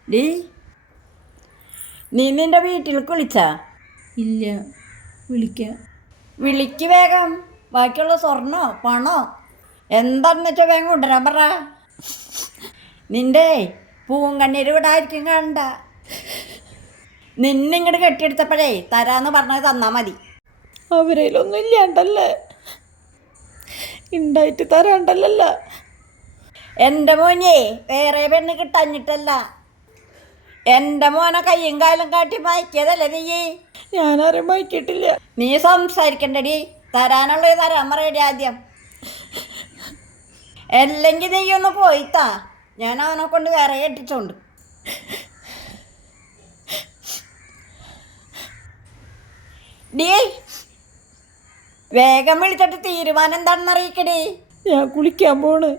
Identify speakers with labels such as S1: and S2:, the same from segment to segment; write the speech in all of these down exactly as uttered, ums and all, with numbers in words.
S1: D, നീ നിന്റെ വീട്ടിൽ വിളിച്ചാ?
S2: ഇല്ല, വിളിക്കാം.
S1: വിളിക്ക് വേഗം. ബാക്കിയുള്ള സ്വർണ്ണോ പണോ എന്താണെന്ന് വെച്ചാൽ വേഗം കൊണ്ടുവരാൻ പറ. നിന്റെ പൂങ്കണ്ണീര് വിടായിരിക്കും കണ്ട. നിന്നിങ്ങോട്ട് കെട്ടിയെടുത്തപ്പോഴേ തരാന്ന് പറഞ്ഞത് തന്നാ മതി.
S2: അവരേലൊന്നും ഇല്ലാണ്ടല്ലേ, ഉണ്ടായിട്ട് തരാണ്ടല്ല.
S1: എൻ്റെ മോനെ വേറെ പെണ്ണ് കിട്ടഞ്ഞിട്ടല്ല, എൻ്റെ മോനെ കയ്യും കാലും കാട്ടി മയക്കിയതല്ലേ നീ.
S2: ഞാനാരും മയക്കിയിട്ടില്ല.
S1: നീ സംസാരിക്കണ്ടടി, തരാനുള്ളത് തരാൻ പറയടി ആദ്യം. അല്ലെങ്കിൽ നീ ഒന്ന് പോയിത്താ, ഞാൻ അവനെ കൊണ്ട് വേറെ കെട്ടിച്ചോണ്ട്. ഡീ, വേഗം വിളിച്ചിട്ട് തീരുമാനം എന്താണെന്ന് അറിയിക്കടി.
S2: ഞാൻ കുളിക്കാൻ പോണ്.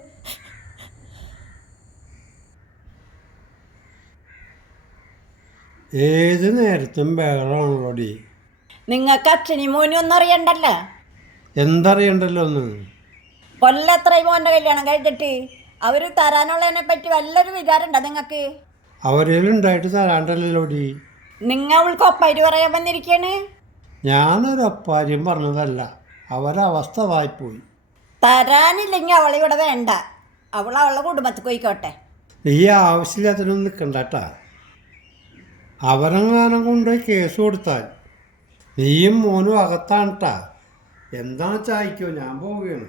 S3: ഏത് നേരത്തും ബഹളമാണല്ലോടി.
S1: നിങ്ങൾക്ക് അച്ഛനും മോനും ഒന്നും അറിയണ്ടല്ലോ.
S3: എന്തറിയണ്ടല്ലോ ഒന്ന്.
S1: കൊല്ലത്രയും മോൻ്റെ കല്യാണം കഴിച്ചിട്ട് അവർ തരാനുള്ളതിനെ പറ്റി വല്ലൊരു വിചാരമുണ്ടോ നിങ്ങൾക്ക്?
S3: അവരേലുണ്ടായിട്ട് തരാണ്ടല്ലോടി.
S1: നിങ്ങൾ അവൾക്ക് ഒപ്പായിട്ട് പറയാൻ വന്നിരിക്കുകയാണ്.
S3: ഞാനൊരപ്പാര്യം പറഞ്ഞതല്ല, അവരവസ്ഥ വായിപ്പോയി.
S1: തരാനില്ലെങ്കിൽ അവളിവിടെ വേണ്ട, അവൾ അവളുടെ കുടുംബത്തിൽ പോയിക്കോട്ടെ.
S3: നീ ആവശ്യമില്ലാത്തതിനൊന്നും നിൽക്കണ്ടട്ടാ. അവരെങ്ങാനും കൊണ്ടുപോയി കേസ് കൊടുത്താൽ നീയും മോനും അകത്താണ്ട്ടാ. എന്താണ് ചായ്ക്കോ, ഞാൻ പോവുകയാണ്.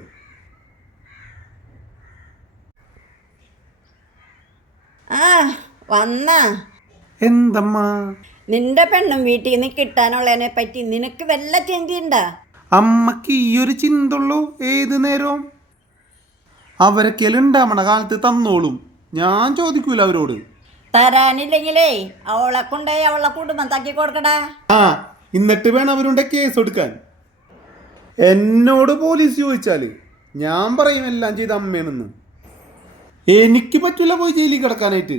S1: ആ വന്ന
S4: എന്തമ്മ?
S1: നിന്റെ പെണ്ണും വീട്ടിൽ നിന്ന് കിട്ടാനുള്ളതിനെ പറ്റി നിനക്ക് വല്ല ചിന്തയുണ്ടാ?
S4: അമ്മക്ക് ഈ ഒരു ചിന്തയുള്ളൂ ഏത് നേരവും. അവരൊക്കെയുണ്ടാവണ കാലത്ത് തന്നോളും, ഞാൻ ചോദിക്കൂല അവരോട്.
S1: തരാനില്ലെങ്കിലേ അവളെ കൊണ്ടുപോയി അവളെ കുടുംബം താക്കി കൊടുക്കടാ.
S4: ആ, എന്നിട്ട് വേണം അവരുണ്ട് കേസ് എടുക്കാൻ. എന്നോട് പോലീസ് ചോദിച്ചാൽ ഞാൻ പറയും എല്ലാം ചെയ്ത അമ്മയാണെന്ന്. എനിക്ക് പറ്റില്ല പോയി ജയിലിൽ കിടക്കാനായിട്ട്.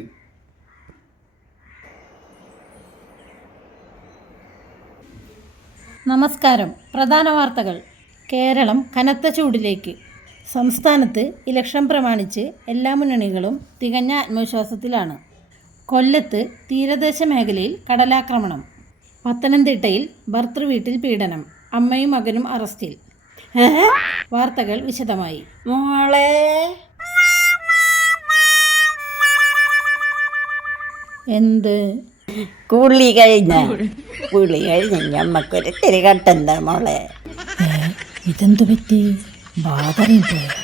S2: നമസ്കാരം. പ്രധാന വാർത്തകൾ. കേരളം കനത്ത ചൂടിലേക്ക്. സംസ്ഥാനത്ത് ഇലക്ഷൻ പ്രമാണിച്ച് എല്ലാ മുന്നണികളും തികഞ്ഞ ആത്മവിശ്വാസത്തിലാണ്. കൊല്ലത്ത് തീരദേശ മേഖലയിൽ കടലാക്രമണം. പത്തനംതിട്ടയിൽ ഭർതൃവീട്ടിൽ പീഡനം, അമ്മയും മകനും അറസ്റ്റിൽ. വാർത്തകൾ വിശദമായി.
S1: മോളെ,
S2: എന്ത്?
S1: കുളി കഴിഞ്ഞ കുളി കഴിഞ്ഞ ഞമ്മക്കൊരു തിരി കട്ടെന്താ മോളെ?
S2: ഇതെന്തു പറ്റി? ബാധറിയും പോയോ?